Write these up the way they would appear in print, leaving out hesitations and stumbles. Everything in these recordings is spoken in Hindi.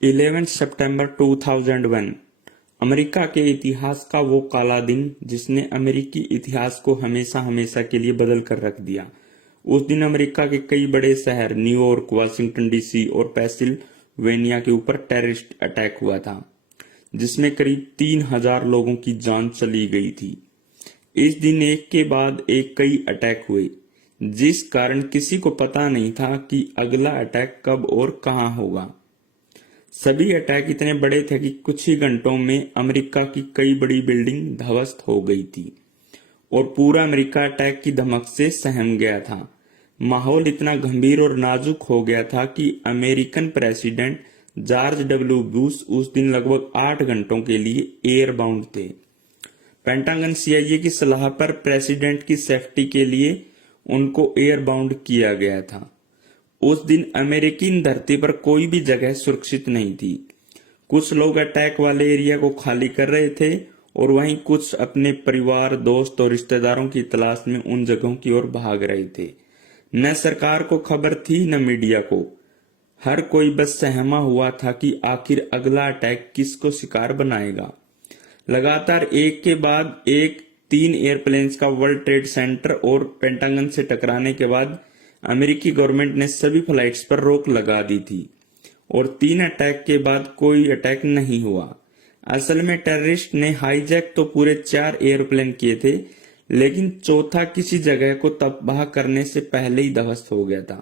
11 सितंबर 2001 अमेरिका के इतिहास का वो काला दिन जिसने अमेरिकी इतिहास को हमेशा हमेशा के लिए बदल कर रख दिया। उस दिन अमेरिका के कई बड़े शहर न्यूयॉर्क, वाशिंगटन डीसी और पेंसिल्वेनिया के ऊपर टेररिस्ट अटैक हुआ था, जिसमें करीब 3000 लोगों की जान चली गई थी। इस दिन एक के बाद एक कई अटैक हुए, जिस कारण किसी को पता नहीं था कि अगला अटैक कब और कहां होगा। सभी अटैक इतने बड़े थे कि कुछ ही घंटों में अमेरिका की कई बड़ी बिल्डिंग ध्वस्त हो गई थी और पूरा अमेरिका अटैक की धमक से सहम गया था। माहौल इतना गंभीर और नाजुक हो गया था कि American president George W Bush उस दिन लगभग 8 घंटों के लिए एयर बाउंड थे। पेंटागन सीआईए की सलाह पर प्रेसिडेंट की सेफ्टी के लिए उनको एयर बाउंड किया गया था। उस दिन अमेरिकी धरती पर कोई भी जगह सुरक्षित नहीं थी। कुछ लोग अटैक वाले एरिया को खाली कर रहे थे और वहीं कुछ अपने परिवार, दोस्त और रिश्तेदारों की तलाश में उन जगहों की ओर भाग रहे थे। न सरकार को खबर थी न मीडिया को। हर कोई बस सहमा हुआ था कि आखिर अगला अटैक किसको शिकार बनाएगा। लगातार एक के बाद एक 3 एयरप्लेन्स का वर्ल्ड ट्रेड सेंटर और पेंटागन से टकराने के बाद अमेरिकी गवर्नमेंट ने सभी फ्लाइट्स पर रोक लगा दी थी और 3 अटैक के बाद कोई अटैक नहीं हुआ। असल में टेररिस्ट ने हाईजैक तो पूरे 4 एयरप्लेन किए थे, लेकिन चौथा किसी जगह को तबाह करने से पहले ही ध्वस्त हो गया था।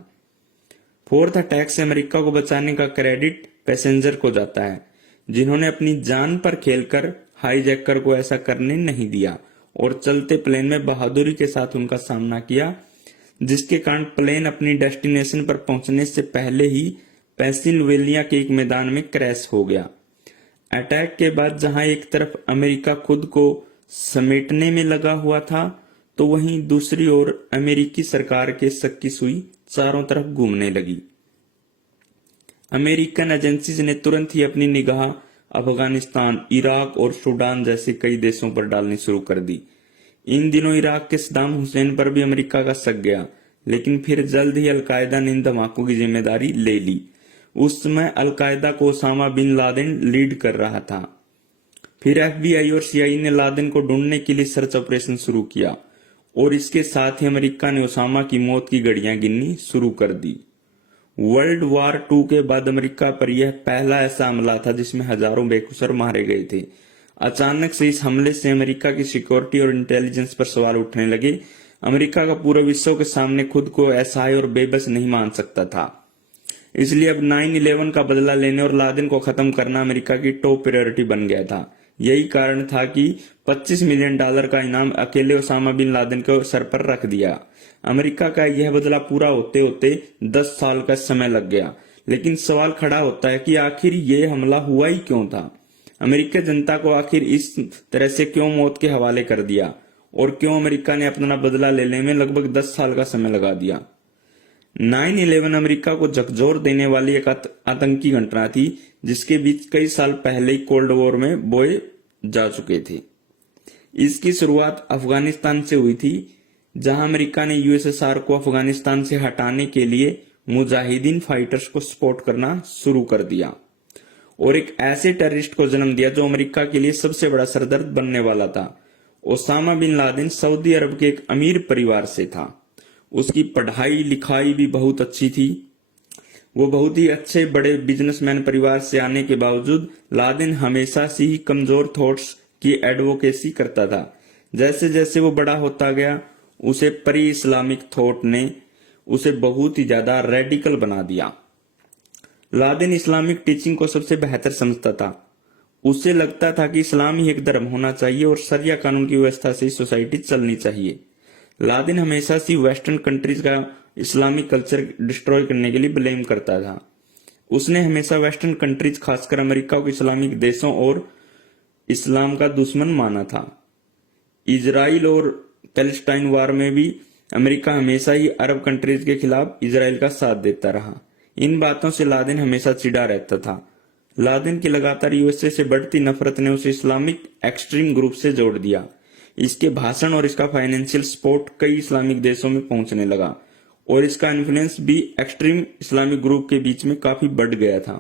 फोर्थ अटैक से अमेरिका को बचाने का क्रेडिट पैसेंजर को जाता है, जिन्होंने अपनी जान पर खेलकर हाईजैकर को ऐसा करने नहीं दिया और चलते प्लेन में बहादुरी के साथ उनका सामना किया, जिसके कारण प्लेन अपनी डेस्टिनेशन पर पहुंचने से पहले ही पेंसिल्वेनिया के एक मैदान में क्रैश हो गया। अटैक के बाद जहां एक तरफ अमेरिका खुद को समेटने में लगा हुआ था, तो वहीं दूसरी ओर अमेरिकी सरकार के शक की सुई चारों तरफ घूमने लगी। अमेरिकन एजेंसीज ने तुरंत ही अपनी निगाह अफगानिस्तान, इराक और सूडान जैसे कई देशों पर डालनी शुरू कर दी। इन दिनों इराक के सद्दाम हुसैन पर भी अमेरिका का शक गया, लेकिन फिर जल्द ही अलकायदा ने इन धमाकों की जिम्मेदारी ले ली। उस समय अलकायदा को ओसामा बिन लादेन लीड कर रहा था। फिर एफबीआई और सीआईए ने लादेन को ढूंढने के लिए सर्च ऑपरेशन शुरू किया और इसके साथ ही अमेरिका ने ओसामा की मौत की घड़ियां गिननी शुरू कर दी। वर्ल्ड वॉर 2 के बाद अमेरिका पर यह पहला ऐसा हमला था जिसमें हजारों बेकसूर मारे गए थे। अचानक से इस हमले से अमेरिका की सिक्योरिटी और इंटेलिजेंस पर सवाल उठने लगे। अमेरिका का पूरा विश्व के सामने खुद को असहाय और बेबस नहीं मान सकता था। इसलिए अब 9/11 का बदला लेने और लादेन को खत्म करना अमेरिका की टॉप प्रायोरिटी बन गया था। यही कारण था कि $25 मिलियन का इनाम अकेले ओसामा बिन लादेन के सर पर रख दिया। अमेरिका का यह बदला पूरा होते होते 10 साल का समय लग गया, लेकिन सवाल खड़ा होता है कि आखिर ये हमला हुआ ही क्यों था। अमेरिकी जनता को आखिर इस तरह से क्यों मौत के हवाले कर दिया और क्यों अमेरिका ने अपना बदला लेने में लगभग 10 साल का समय लगा दिया। 9/11 अमेरिका को झकझोर देने वाली एक आतंकी घटना थी, जिसके बीच कई साल पहले ही कोल्ड वॉर में बोए जा चुके थे। इसकी शुरुआत अफगानिस्तान से हुई थी, जहां अमेरिका ने यूएसएसआर को अफगानिस्तान से हटाने के लिए मुजाहिदीन फाइटर्स को सपोर्ट करना शुरू कर दिया और एक ऐसे टेररिस्ट को जन्म दिया जो अमेरिका के लिए सबसे बड़ा सरदर्द बनने वाला था। ओसामा बिन लादेन सऊदी अरब के एक अमीर परिवार से था। उसकी पढ़ाई लिखाई भी बहुत अच्छी थी। वो बहुत ही अच्छे बड़े बिजनेसमैन परिवार से आने के बावजूद लादेन हमेशा से ही कमजोर थॉट्स की एडवोकेसी करता था। जैसे जैसे वो बड़ा होता गया, उसे परी इस्लामिक थॉट ने उसे बहुत ही ज्यादा रेडिकल बना दिया। लादेन इस्लामिक टीचिंग को सबसे बेहतर समझता था। उसे लगता था कि इस्लाम ही एक धर्म होना चाहिए और शरिया कानून की व्यवस्था से सोसाइटी चलनी चाहिए। लादेन हमेशा से वेस्टर्न कंट्रीज का इस्लामिक कल्चर डिस्ट्रॉय करने के लिए ब्लेम करता था। उसने हमेशा वेस्टर्न कंट्रीज, खासकर अमेरिका को इस्लामिक देशों और इस्लाम का दुश्मन माना था। इजराइल और पैलेस्टाइन वार में भी अमेरिका हमेशा ही अरब कंट्रीज के खिलाफ इजराइल का साथ देता रहा। इन बातों से लादेन हमेशा चिढ़ा रहता था। लादेन की लगातार यूएसए से बढ़ती नफरत ने उसे इस्लामिक एक्सट्रीम ग्रुप से जोड़ दिया। इसके भाषण और इसका फाइनेंशियल सपोर्ट कई इस्लामिक देशों में पहुंचने लगा और इसका इन्फ्लुएंस भी एक्सट्रीम इस्लामिक ग्रुप के बीच में काफी बढ़ गया था।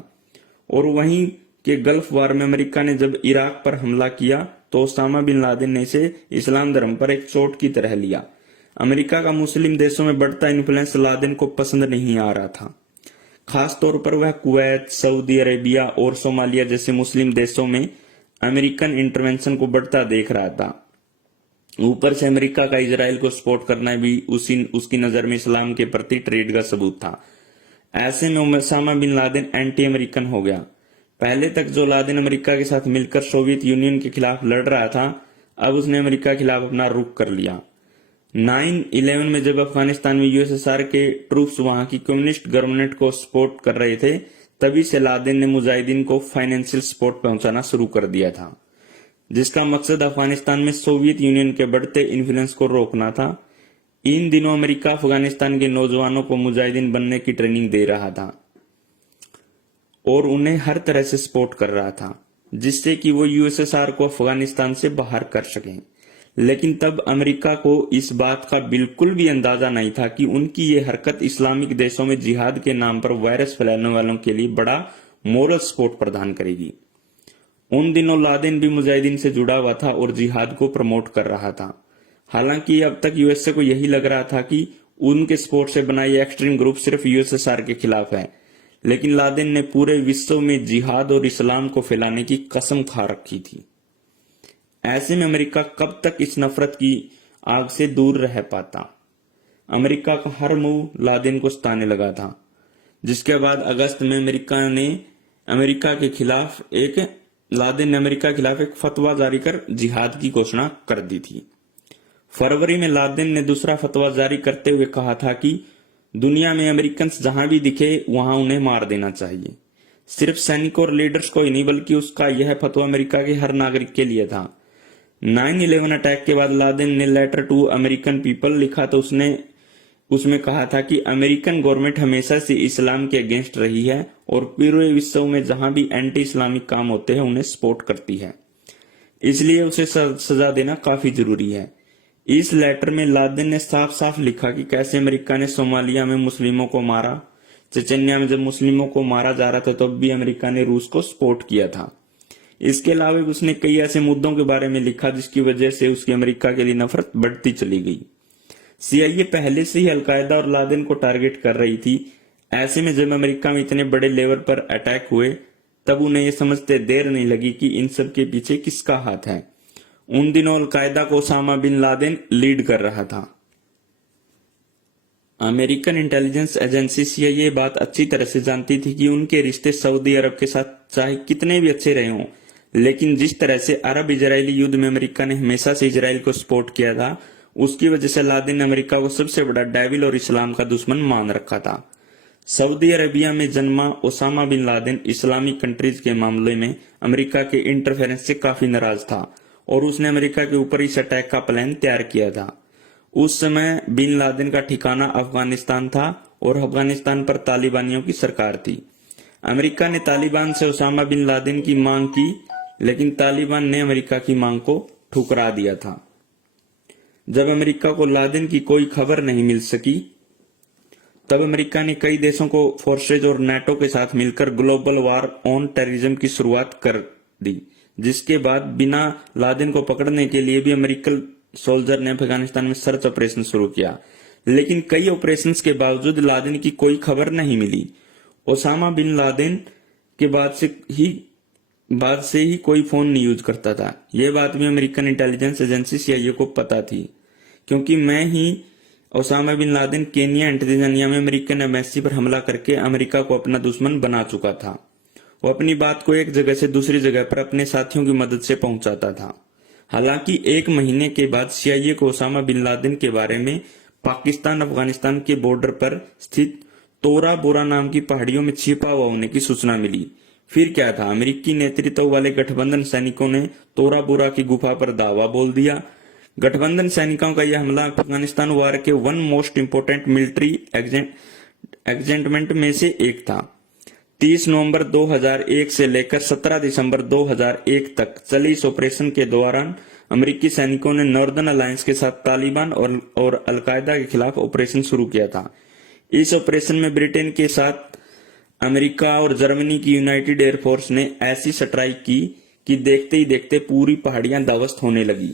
और वहीं के गल्फ वार में अमेरिका ने जब इराक पर हमला किया तो ओसामा बिन लादेन ने इसे इस्लाम धर्म पर एक चोट की तरह लिया। अमेरिका का मुस्लिम देशों में बढ़ता इन्फ्लुएंस लादेन को पसंद नहीं आ रहा था। खास तौर पर वह कुवैत, सऊदी अरेबिया और सोमालिया जैसे मुस्लिम देशों में अमेरिकन इंटरवेंशन को बढ़ता देख रहा था। ऊपर से अमेरिका का इजराइल को सपोर्ट करना भी उसकी नजर में इस्लाम के प्रति ट्रेड का सबूत था। ऐसे में Osama bin Laden anti American हो गया। पहले तक जो लादेन अमेरिका के साथ मिलकर सोवियत यूनियन के खिलाफ लड़ रहा था, अब उसने अमेरिका के खिलाफ अपना रुख कर लिया। 9/11 में जब अफगानिस्तान में यूएसएसआर के ट्रूप्स वहां की कम्युनिस्ट गवर्नमेंट को सपोर्ट कर रहे थे, तभी से लादेन ने मुजाहिदीन को फाइनेंशियल सपोर्ट पहुंचाना शुरू कर दिया था, जिसका मकसद अफगानिस्तान में सोवियत यूनियन के बढ़ते इन्फ्लुएंस को रोकना था। इन दिनों अमेरिका अफगानिस्तान के नौजवानों को मुजाहिदीन बनने की ट्रेनिंग दे रहा था और उन्हें हर तरह से सपोर्ट कर रहा था, जिससे कि वो यूएसएसआर को अफगानिस्तान से बाहर कर सकें। लेकिन तब अमेरिका को इस बात का बिल्कुल भी अंदाजा नहीं था कि उनकी ये हरकत इस्लामिक देशों में जिहाद के नाम पर वायरस फैलाने वालों के लिए बड़ा मोरल सपोर्ट प्रदान करेगी। उन दिनों लादेन भी मुजाहिदीन से जुड़ा हुआ था और जिहाद को प्रमोट कर रहा था। हालांकि अब तक यूएसए को यही लग रहा था कि उनके सपोर्ट से बना ये एक्सट्रीम ग्रुप सिर्फ यूएसएसआर के खिलाफ है, लेकिन लादेन ने पूरे विश्व में जिहाद और इस्लाम को फैलाने की कसम खा रखी थी। ऐसे में अमेरिका कब तक इस नफरत की आग से दूर रह पाता। अमेरिका का हर मूव लादेन को सताने लगा था, जिसके बाद अगस्त में लादेन ने अमेरिका के खिलाफ एक फतवा जारी कर जिहाद की घोषणा कर दी थी। फरवरी में लादेन ने दूसरा फतवा जारी करते हुए कहा था कि दुनिया में अमेरिकन जहां भी दिखे वहां उन्हें मार देना चाहिए। सिर्फ सैनिकों और लीडर्स को ही नहीं, बल्कि उसका यह फतवा अमेरिका के हर नागरिक के लिए था। 9/11 अटैक के बाद लादेन ने लेटर टू अमेरिकन पीपल लिखा तो उसमें कहा था कि अमेरिकन गवर्नमेंट हमेशा से इस्लाम के अगेंस्ट रही है और पूरे विश्व में जहां भी एंटी इस्लामिक काम होते हैं उन्हें सपोर्ट करती है, इसलिए उसे सजा देना काफी जरूरी है। इस लेटर में लादेन ने साफ साफ लिखा कि कैसे अमेरिका ने सोमालिया में मुस्लिमों को मारा, चेचन्या में जब मुस्लिमों को मारा जा रहा था तब भी अमेरिका ने रूस को सपोर्ट किया था। इसके अलावा उसने कई ऐसे मुद्दों के बारे में लिखा जिसकी वजह से उसकी अमेरिका के लिए नफरत बढ़ती चली गई। सीआईए पहले से ही अलकायदा और लादेन को टारगेट कर रही थी। ऐसे में जब अमेरिका में इतने बड़े लेवल पर अटैक हुए तब उन्हें यह समझते देर नहीं लगी कि इन सब के पीछे किसका हाथ है। उन दिनों अलकायदा को ओसामा बिन लादेन लीड कर रहा था। अमेरिकन इंटेलिजेंस एजेंसी सीआईए बात अच्छी तरह से जानती थी कि उनके रिश्ते सऊदी अरब के साथ चाहे कितने भी अच्छे रहे हों, लेकिन जिस तरह से अरब इजरायली युद्ध में अमेरिका ने हमेशा से इजराइल को सपोर्ट किया था, उसकी वजह से लादेन ने अमेरिका को सबसे बड़ा डेविल और इस्लाम का दुश्मन मान रखा था। सऊदी अरेबिया में जन्मा Osama bin Laden Islamic countries के मामले में अमेरिका के इंटरफेरेंस से काफी नाराज था और उसने अमेरिका के ऊपर इस अटैक का प्लान तैयार किया था। उस समय बिन लादेन का ठिकाना अफगानिस्तान था और अफगानिस्तान पर तालिबानियों की सरकार थी। अमेरिका ने तालिबान से ओसामा बिन लादेन की मांग की, लेकिन तालिबान ने अमेरिका की मांग को ठुकरा दिया था। जब अमेरिका को लादेन की कोई खबर नहीं मिल सकी, तब अमेरिका ने कई देशों को फोर्सेज और नाटो के साथ मिलकर ग्लोबल वार ऑन टेररिज्म की शुरुआत कर दी, जिसके बाद बिना लादेन को पकड़ने के लिए भी अमेरिकन सोल्जर ने अफगानिस्तान में सर्च ऑपरेशन शुरू किया, लेकिन कई ऑपरेशंस के बावजूद लादेन की कोई खबर नहीं मिली। ओसामा बिन लादेन के बाद से ही कोई फोन नहीं यूज करता था। यह बात भी अमेरिकन इंटेलिजेंस एजेंसी सीआईए को पता थी, क्योंकि मैं ही Osama bin Laden Kenya and Tanzania में अमेरिकन एम्बेसी पर हमला करके अमेरिका को अपना दुश्मन बना चुका था। वो अपनी बात को एक जगह से दूसरी जगह पर अपने साथियों की मदद से पहुंचाता था। हालांकि 1 महीने के बाद सीआईए को ओसामा बिन लादेन के बारे में पाकिस्तान अफगानिस्तान के बॉर्डर पर स्थित तोरा बोरा नाम की पहाड़ियों में छिपा हुआ होने की सूचना मिली। फिर क्या था, अमेरिकी नेतृत्व वाले गठबंधन सैनिकों ने तोरा बोरा की गुफा पर दावा बोल दिया। गठबंधन सैनिकों का यह हमला अफगानिस्तान वार के वन मोस्ट इंपोर्टेंट मिलिट्री एग्जेंटमेंट में से एक था। 30 नवंबर 2001 से लेकर 17 दिसंबर 2001 तक चले इस ऑपरेशन के दौरान अमेरिकी सैनिकों ने नॉर्दर्न अलायंस के साथ तालिबान और अलकायदा के खिलाफ ऑपरेशन शुरू किया था। इस ऑपरेशन में ब्रिटेन के साथ अमेरिका और जर्मनी की यूनाइटेड एयरफोर्स ने ऐसी स्ट्राइक की कि देखते ही देखते पूरी पहाड़ियां ध्वस्त होने लगी।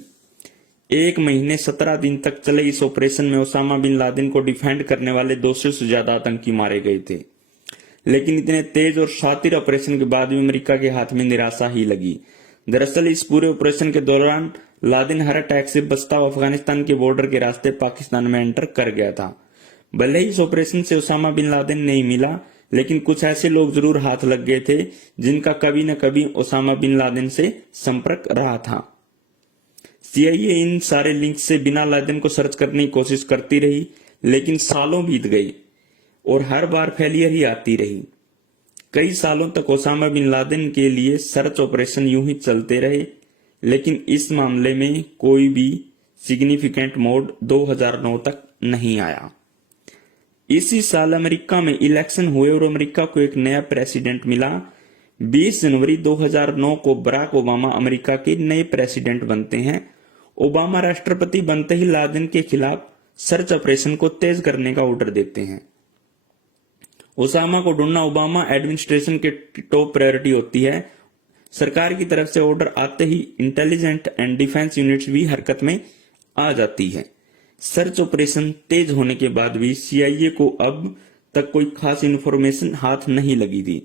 1 महीने 17 दिन तक चले इस ऑपरेशन में ओसामा बिन लादेन को डिफेंड करने वाले 200 से ज्यादा आतंकी मारे गए थे। लेकिन इतने तेज और शातिर ऑपरेशन के बाद भी अमेरिका के हाथ में निराशा ही लगी। दरअसल इस पूरे ऑपरेशन के दौरान लादेन हर अटैक से बचता हुआ अफगानिस्तान के बॉर्डर के रास्ते पाकिस्तान में एंटर कर गया था। भले ही इस ऑपरेशन से ओसामा बिन लादेन नहीं मिला, लेकिन कुछ ऐसे लोग जरूर हाथ लग गए थे जिनका कभी न कभी ओसामा बिन लादेन से संपर्क रहा था। सीआईए इन सारे लिंक से बिना लादेन को सर्च करने की कोशिश करती रही, लेकिन सालों बीत गए और हर बार फेलियर ही आती रही। कई सालों तक ओसामा बिन लादेन के लिए सर्च ऑपरेशन यूं ही चलते रहे, लेकिन इस मामले में कोई भी सिग्निफिकेंट मोड 2009 तक नहीं आया। इसी साल अमेरिका में इलेक्शन हुए और अमेरिका को एक नया प्रेसिडेंट मिला। 20 जनवरी 2009 को बराक ओबामा अमेरिका के नए प्रेसिडेंट बनते हैं। ओबामा राष्ट्रपति बनते ही लादेन के खिलाफ सर्च ऑपरेशन को तेज करने का ऑर्डर देते हैं। ओसामा को ढूंढना ओबामा एडमिनिस्ट्रेशन के टॉप प्रायोरिटी होती है। सरकार की तरफ से ऑर्डर आते ही इंटेलिजेंस एंड डिफेंस यूनिट्स भी हरकत में आ जाती है। सर्च ऑपरेशन तेज होने के बाद भी सीआईए को अब तक कोई खास इंफॉर्मेशन हाथ नहीं लगी थी।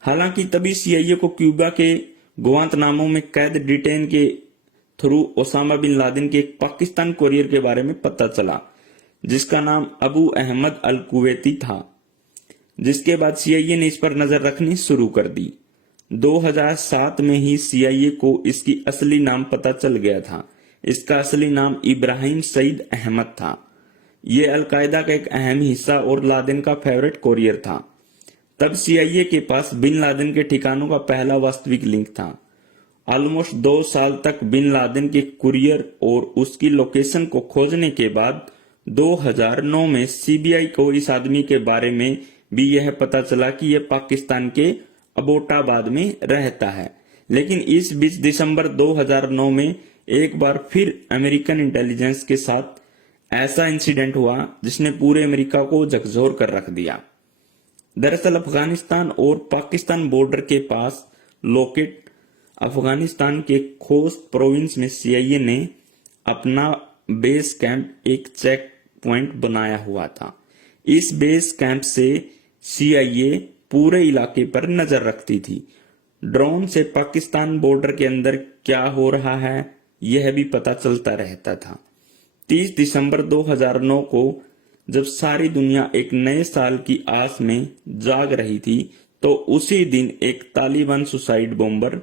हालांकि तभी सीआईए को क्यूबा के गुआंतनामो में कैद डिटेन के थ्रू ओसामा बिन लादेन के एक पाकिस्तान कोरियर के बारे में पता चला, जिसका नाम अबू अहमद अल कुवैती था। जिसके बाद सीआईए ने इस पर नजर रखनी शुरू कर दी। 2007 में ही सीआईए को इसकी असली नाम पता चल गया था। इसका असली नाम इब्राहिम सईद अहमद था। यह अलकायदा का एक अहम हिस्सा और लादेन का फेवरेट कोरियर था। तब सीआईए के पास बिन लादेन के ठिकानों का पहला वास्तविक लिंक था। ऑलमोस्ट 2 साल तक बिन लादेन के कुरियर और उसकी लोकेशन को खोजने के बाद 2009 में सीबीआई को इस आदमी के बारे में भी यह पता चला कि यह पाकिस्तान के अबोटाबाद में रहता है। लेकिन इस बीच दिसंबर 2009 में एक बार फिर अमेरिकन इंटेलिजेंस के साथ ऐसा इंसिडेंट हुआ जिसने पूरे अमेरिका को झकझोर कर रख दिया। दरअसल अफगानिस्तान और पाकिस्तान बॉर्डर के पास लोकेट अफगानिस्तान के खोस्त प्रोविंस में सीआईए ने अपना बेस कैंप एक चेक पॉइंट बनाया हुआ था। इस बेस कैंप से सीआईए पूरे इलाके पर नजर रखती थी। ड्रोन से पाकिस्तान बॉर्डर के अंदर क्या हो रहा है यह भी पता चलता रहता था। 30 दिसंबर 2009 को जब सारी दुनिया एक नए साल की आस में जाग रही थी, तो उसी दिन एक तालिबान सुसाइड बॉम्बर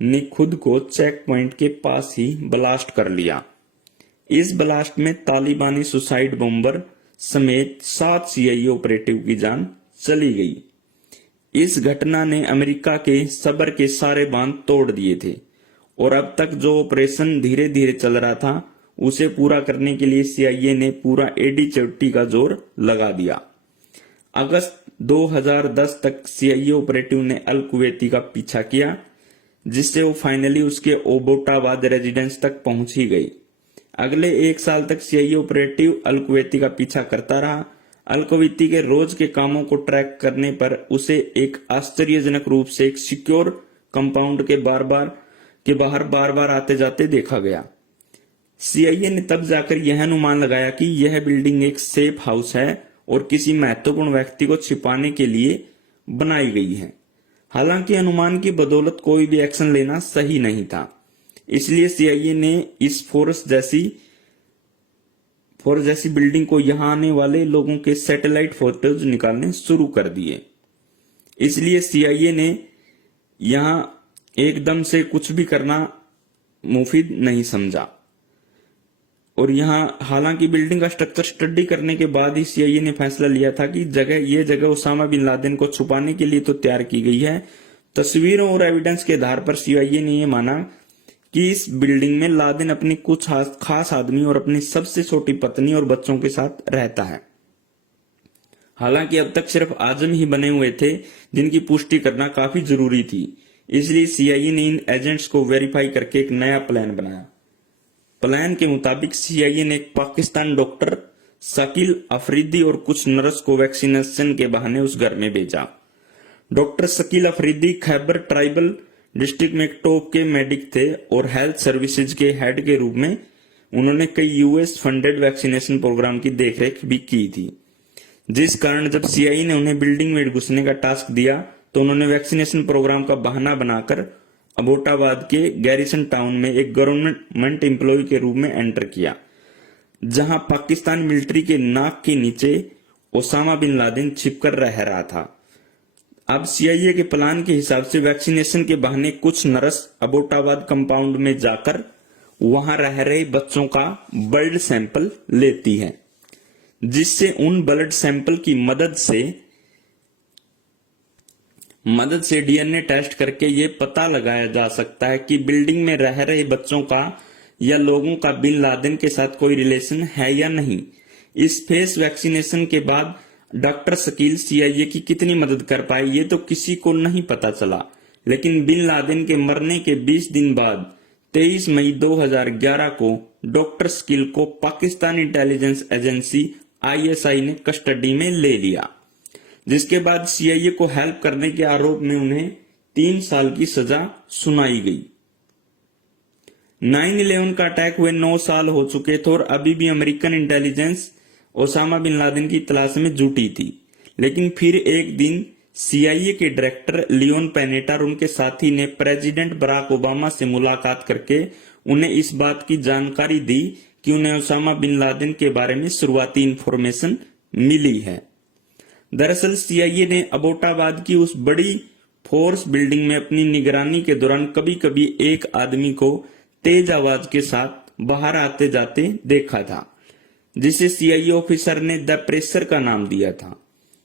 ने खुद को चेक पॉइंट के पास ही ब्लास्ट कर लिया। इस ब्लास्ट में तालिबानी सुसाइड बॉम्बर समेत 7 सीआईए ऑपरेटिव की जान चली गई। इस घटना ने अमेरिका के सब्र के सारे बांध तोड़ दिए थे और अब तक जो ऑपरेशन धीरे धीरे चल रहा था उसे पूरा करने के लिए सीआईए ने पूरा एडी चौटी का जोर लगा दिया। अगस्त 2010 तक सीआईए ऑपरेटिव ने अल कुवैती का पीछा किया, जिससे वो फाइनली उसके ओबोटाबाद रेजिडेंस तक पहुंच ही गई। अगले 1 साल तक सीआईए ऑपरेटिव अल कुवैती का पीछा करता रहा। अल कुवैती के रोज के कामों को ट्रैक करने पर उसे एक आश्चर्यजनक रूप से एक सिक्योर कंपाउंड के बाहर बार बार आते जाते देखा गया। सीआईए ने तब जाकर यह अनुमान लगाया कि यह बिल्डिंग एक सेफ हाउस है और किसी महत्वपूर्ण व्यक्ति को छिपाने के लिए बनाई गई है। हालांकि अनुमान की बदौलत कोई भी एक्शन लेना सही नहीं था, इसलिए सीआईए ने इस फोर्स जैसी बिल्डिंग को यहां आने वाले लोगों के सैटेलाइट फोटोज निकालने शुरू कर दिए। इसलिए सीआईए ने यहां एकदम से कुछ भी करना मुफीद नहीं समझा और यहां हालांकि बिल्डिंग का स्ट्रक्चर स्टडी करने के बाद ही सीआईए ने फैसला लिया था कि ये जगह ओसामा बिन लादेन को छुपाने के लिए तो तैयार की गई है। तस्वीरों और एविडेंस के आधार पर सीआईए ने यह माना कि इस बिल्डिंग में लादेन अपनी कुछ खास आदमी और अपनी सबसे छोटी पत्नी और बच्चों के साथ रहता है। हालांकि अब तक सिर्फ आजम ही बने हुए थे जिनकी पुष्टि करना काफी जरूरी थी, इसलिए सीआईए ने इन एजेंट्स को वेरीफाई करके एक नया प्लान बनाया। प्लान के मुताबिक सीआईए ने एक पाकिस्तान डॉक्टर शकील अफरीदी और कुछ नर्स को वैक्सीनेशन के बहाने उस घर में भेजा। Doctor Shakeel Afridi Khyber tribal district में एक टॉप के मेडिक थे और हेल्थ सर्विसेज के हेड के रूप में उन्होंने कई यूएस फंडेड वैक्सीनेशन प्रोग्राम की देखरेख भी की थी, जिस कारण जब सीआईए ने उन्हें बिल्डिंग में घुसने का टास्क दिया तो उन्होंने वैक्सीनेशन प्रोग्राम का बहाना बनाकर अबोटाबाद के गैरिसन टाउन में एक गवर्नमेंट एम्प्लॉय के रूप में एंटर किया, जहां पाकिस्तान मिलिट्री के नाक के नीचे ओसामा बिन लादेन छिपकर रह रहा था। अब सीआईए के प्लान के हिसाब से वैक्सीनेशन के बहाने कुछ नर्स अबोटाबाद कंपाउंड में जाकर वहां रह रहे बच्चों का ब्लड सैंपल लेती है, जिससे उन ब्लड सैंपल की मदद से डीएनए टेस्ट करके ये पता लगाया जा सकता है कि बिल्डिंग में रह रहे बच्चों का या लोगों का बिन लादेन के साथ कोई रिलेशन है या नहीं। इस फेस वैक्सीनेशन के बाद डॉक्टर शकील सीआईए की कितनी मदद कर पाए ये तो किसी को नहीं पता चला, लेकिन बिन लादेन के मरने के 20 दिन बाद 23 मई 2011 को डॉक्टर शकील को पाकिस्तान इंटेलिजेंस एजेंसी आईएसआई ने कस्टडी में ले लिया, जिसके बाद सीआईए को हेल्प करने के आरोप में उन्हें 3 साल की सजा सुनाई गई। 9/11 का अटैक हुए 9 साल हो चुके थे और अभी भी American intelligence Osama bin Laden की तलाश में जुटी थी, लेकिन फिर एक दिन सीआईए के डायरेक्टर लियोन पेनेटा और उनके साथी ने प्रेसिडेंट बराक ओबामा से मुलाकात करके उन्हें इस बात की जानकारी दी कि उन्हें ओसामा बिन लादेन के बारे में शुरुआती इंफॉर्मेशन मिली है। दरअसल सीआईए ने अबोटाबाद की उस बड़ी फोर्स बिल्डिंग में अपनी निगरानी के दौरान कभी कभी एक आदमी को तेज आवाज के साथ बाहर आते जाते देखा था, जिसे सीआईए ऑफिसर ने द प्रेशर का नाम दिया था।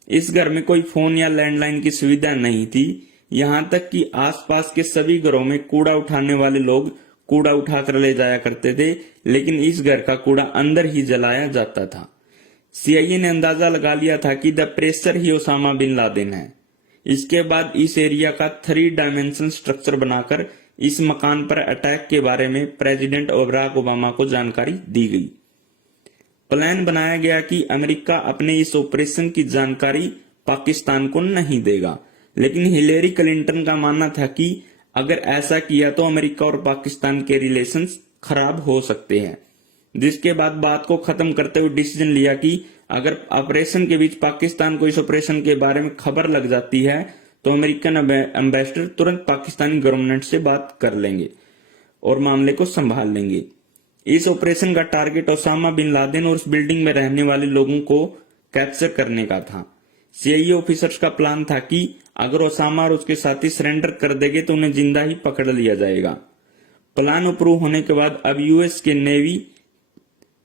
इस घर में कोई फोन या लैंडलाइन की सुविधा नहीं थी, यहां तक कि आसपास के सभी घरों में कूड़ा उठाने वाले लोग कूड़ा उठाकर ले जाया करते थे, लेकिन इस घर का कूड़ा अंदर ही जलाया जाता था। सीआईए ने अंदाजा लगा लिया था कि द प्रेशर ही ओसामा बिन लादेन है। इसके बाद इस एरिया का 3 डायमेंशन स्ट्रक्चर बनाकर इस मकान पर अटैक के बारे में प्रेसिडेंट बराक ओबामा को जानकारी दी गई। प्लान बनाया गया कि अमेरिका अपने इस ऑपरेशन की जानकारी पाकिस्तान को नहीं देगा, लेकिन हिलेरी क्लिंटन का मानना था कि अगर ऐसा किया तो अमेरिका और पाकिस्तान के रिलेशंस खराब हो सकते हैं, जिसके बाद बात को खत्म करते हुए डिसीजन लिया कि अगर ऑपरेशन के बीच पाकिस्तान को इस ऑपरेशन के बारे में खबर लग जाती है तो अमेरिकन एम्बेसडर तुरंत पाकिस्तानी गवर्नमेंट से बात कर लेंगे और मामले को संभाल लेंगे। इस ऑपरेशन का टारगेट ओसामा बिन लादेन और उस बिल्डिंग में रहने वाले लोगों को कैप्चर करने का था। सीआईए ऑफिसर्स का प्लान था कि अगर ओसामा और उसके साथी सरेंडर कर देंगे तो उन्हें जिंदा ही पकड़ लिया जाएगा। प्लान अप्रूव होने के बाद अब यूएस के नेवी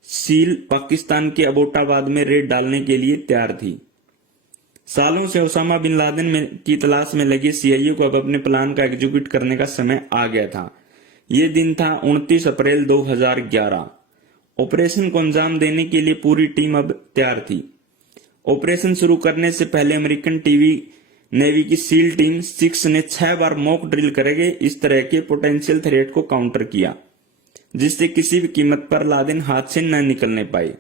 सील पाकिस्तान के अबोटाबाद में रेड डालने के लिए तैयार थी। सालों से ओसामा बिन लादेन की तलाश में लगी सीआईए को अब अपने प्लान का एग्जीक्यूट करने का समय आ गया था। ये दिन था 29 अप्रैल 2011। ऑपरेशन को अंजाम देने के लिए पूरी टीम अब तैयार थी। ऑपरेशन शुरू करने से पहले अमेरिकन नेवी की सील टीम 6 ने 6 बार मॉक ड्रिल करके इस तरह के पोटेंशियल थ्रेट को काउंटर किया, जिससे किसी भी कीमत पर लादेन हाथ से न निकलने पाए।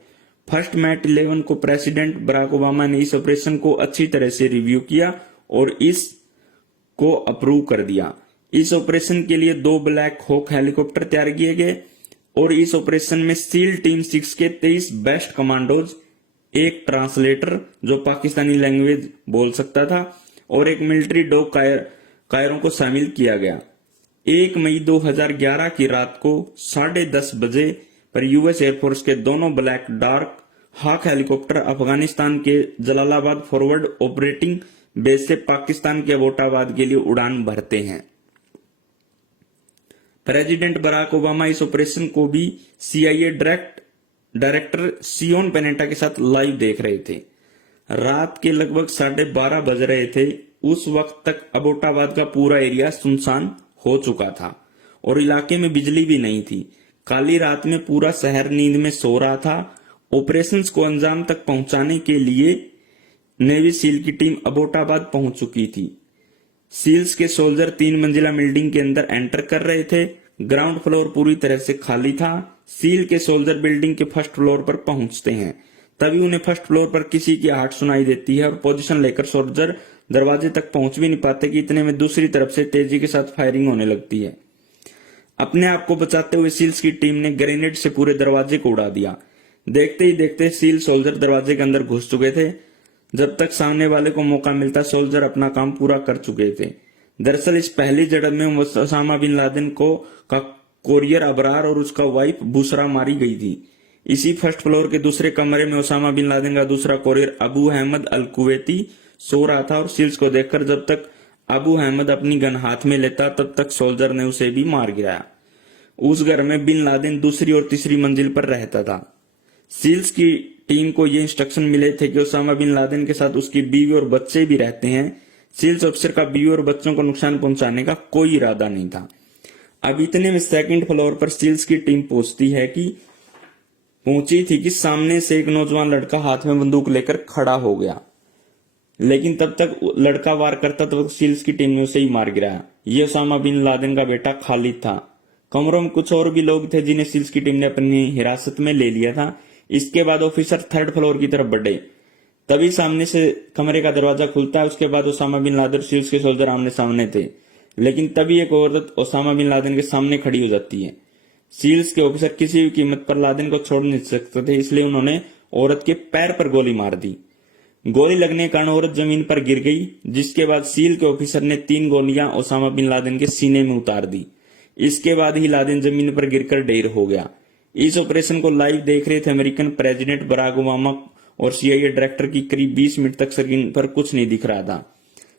फर्स्ट मैच 11 को प्रेसिडेंट बराक ओबामा ने इस ऑपरेशन को अच्छी तरह से रिव्यू किया और इस को अप्रूव कर दिया। इस ऑपरेशन के लिए 2 ब्लैक हॉक हेलीकॉप्टर तैयार किए गए और इस ऑपरेशन में सील टीम 6 के 23 बेस्ट कमांडोज, एक ट्रांसलेटर जो पाकिस्तानी लैंग्वेज बोल सकता था और एक मिलिट्री डॉग कायरों को शामिल किया गया। 1 मई 2011 की रात को 10:30 बजे पर यूएस एयरफोर्स के दोनों black dark hawk helicopter Afghanistan के जलालाबाद फॉरवर्ड ऑपरेटिंग बेस से पाकिस्तान के अबोटाबाद के लिए उड़ान भरते हैं। प्रेसिडेंट बराक ओबामा इस ऑपरेशन को भी सीआईए डायरेक्टर सियोन पेनेटा के साथ लाइव देख रहे थे। रात के लगभग 12:30 बज रहे थे। उस वक्त तक अबोटाबाद का पूरा एरिया सुनसान हो चुका था और इलाके में बिजली भी नहीं थी। काली रात में पूरा शहर नींद में सो रहा था। ऑपरेशंस को अंजाम तक पहुंचाने के लिए नेवी सील की टीम अबोटाबाद पहुंच चुकी थी। सील्स के सोल्जर 3 मंजिला बिल्डिंग के अंदर एंटर कर रहे थे। ग्राउंड फ्लोर पूरी तरह से खाली था। सील के सोल्जर बिल्डिंग के फर्स्ट फ्लोर पर पहुंचते हैं तभी उन्हें फर्स्ट फ्लोर पर किसी की आहट सुनाई देती है और पोजीशन लेकर सोल्जर दरवाजे तक पहुंच भी नहीं पाते कि इतने में दूसरी तरफ से तेजी के साथ फायरिंग होने लगती है। अपने आप को बचाते हुए सील्स की टीम ने ग्रेनेड से पूरे दरवाजे को उड़ा दिया। देखते ही देखते सील सोल्जर दरवाजे के अंदर घुस चुके थे। जब तक सामने वाले को मौका मिलता सोल्जर अपना काम पूरा कर चुके थे। दरअसल इस पहली झड़प में ओसामा बिन लादेन को का कोरियर अबरार और उसका वाइफ बुसरा मारी गई थी। इसी फर्स्ट फ्लोर के दूसरे कमरे में ओसामा बिन लादेन का दूसरा कोरियर अबू अहमद अल कुवैती सो रहा था और सील्स को देखकर जब तक अबू अहमद अपनी गन हाथ में लेता तब तक सोल्जर ने उसे भी मार गिराया। उस घर में बिन लादेन दूसरी और तीसरी मंजिल पर रहता था। सील्स की टीम को ये इंस्ट्रक्शन मिले थे कि ओसामा बिन लादेन के साथ उसकी बीवी और बच्चे भी रहते हैं। सील्स ऑफिसर का बीवी और बच्चों को नुकसान पहुंचाने का कोई इरादा नहीं था। अब इतने में सेकंड फ्लोर पर सील्स की टीम पहुंची थी कि सामने से एक नौजवान लड़का हाथ में बंदूक लेकर खड़ा हो गया, लेकिन तब तक लड़का वार करता तब तक सील्स की टीम ने उसे ही मार गिराया। यह ओसामा बिन लादेन का बेटा खालिद था। कमरों में कुछ और भी लोग थे जिन्हें सील्स की टीम ने अपनी हिरासत में ले लिया था। इसके बाद ऑफिसर थर्ड फ्लोर की तरफ बढ़े। तभी सामने से कमरे का दरवाजा खुलता है। उसके बाद ओसामा बिन लादेन और सील्स के सोल्जर आमने सामने थे, लेकिन तभी एक औरत ओसामा बिन लादेन के सामने खड़ी हो जाती है। सील्स के ऑफिसर किसी भी कीमत पर लादेन को छोड़ नहीं सकते थे, इसलिए उन्होंने औरत के पैर पर गोली मार दी। गोली लगने के कारण औरत जमीन पर गिर गई, जिसके बाद सील के ऑफिसर ने 3 गोलियां ओसामा बिन लादेन के सीने में उतार दी। इसके बाद ही लादेन जमीन पर गिरकर ढेर हो गया। इस ऑपरेशन को लाइव देख रहे थे अमेरिकन प्रेसिडेंट बराक ओबामा और CIA डायरेक्टर की करीब 20 मिनट तक स्क्रीन पर कुछ नहीं दिख रहा था।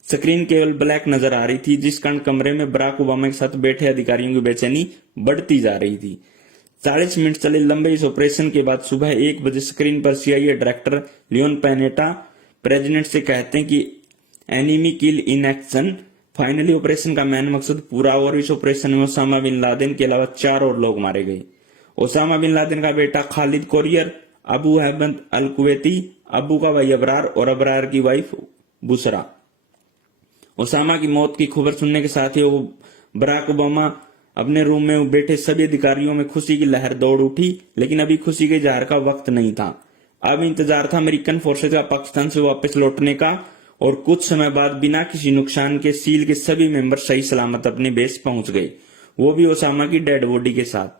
स्क्रीन केवल ब्लैक नजर आ रही थी, जिस कारण कमरे में बराक ओबामा के साथ बैठे अधिकारियों की बेचैनी बढ़ती जा रही थी। 40 मिनट चले लंबे इस ऑपरेशन के बाद सुबह 1 बजे स्क्रीन पर CIA director Leon Panetta president से कहते हैं कि enemy kill in action. Finally operation का मेन मकसद पूरा और इस ऑपरेशन में ओसामा बिन लादेन के अलावा 4 और लोग मारे गए। ओसामा बिन लादेन का बेटा खालिद कोरियर, अबू अहमद अल कुवैती, अबू का भाई अबरार और अबरार की वाइफ बुसरा। ओसामा की मौत की खबर सुनने के साथ ही बराक ओबामा अपने रूम में बैठे सभी अधिकारियों में खुशी की लहर दौड़ उठी, लेकिन अभी खुशी के इजहार का वक्त नहीं था। अब इंतजार था अमेरिकन फोर्सेज का पाकिस्तान से वापस लौटने का और कुछ समय बाद बिना किसी नुकसान के सील के सभी मेंबर सही सलामत अपने बेस पहुंच गए, वो भी ओसामा की डेड बॉडी के साथ।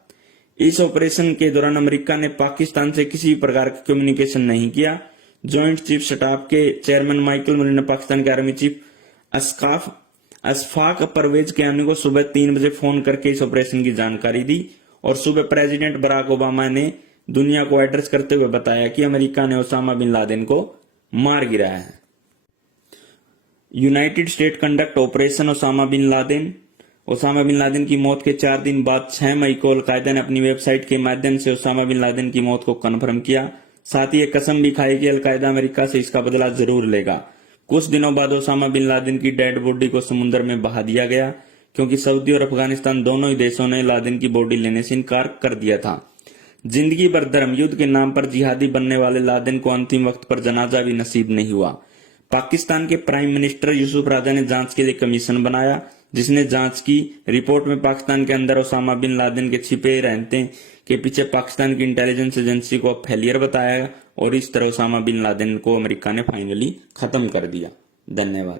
इस ऑपरेशन के दौरान अमेरिका ने पाकिस्तान से किसी प्रकार का कम्युनिकेशन नहीं किया। जॉइंट चीफ स्टाफ के चेयरमैन माइकल मुनी ने पाकिस्तान के आर्मी चीफ अशफाक परवेज कियानी को सुबह 3 बजे फोन करके इस ऑपरेशन की जानकारी दी और सुबह प्रेसिडेंट बराक ओबामा ने दुनिया को एड्रेस करते हुए बताया कि अमेरिका ने ओसामा बिन लादेन को मार गिराया है। United State conduct operation Osama bin Laden. Osama bin Laden की मौत के 4 दिन बाद 6 मई को अलकायदा ने अपनी वेबसाइट के माध्यम से ओसामा बिन लादेन की मौत को कन्फर्म किया। साथ ही एक कसम भी खाई कि अलकायदा अमेरिका से इसका बदला जरूर लेगा। कुछ दिनों बाद ओसामा बिन लादेन की डेड बॉडी को समुद्र में बहा दिया गया, क्योंकि सऊदी और अफगानिस्तान दोनों ही देशों ने लादेन की बॉडी लेने से इनकार कर दिया था। जिंदगी भर धर्म युद्ध के नाम पर जिहादी बनने वाले लादेन को अंतिम वक्त पर जनाजा भी नसीब नहीं हुआ। पाकिस्तान के प्राइम मिनिस्टर यूसुफ राजा ने जांच के लिए कमीशन बनाया, जिसने जांच की। रिपोर्ट में पाकिस्तान के अंदर ओसामा बिन लादेन के छिपे रहते के पीछे पाकिस्तान की इंटेलिजेंस एजेंसी को फेलियर बताया और इस तरह ओसामा बिन लादेन को अमेरिका ने फाइनली खत्म कर दिया। धन्यवाद।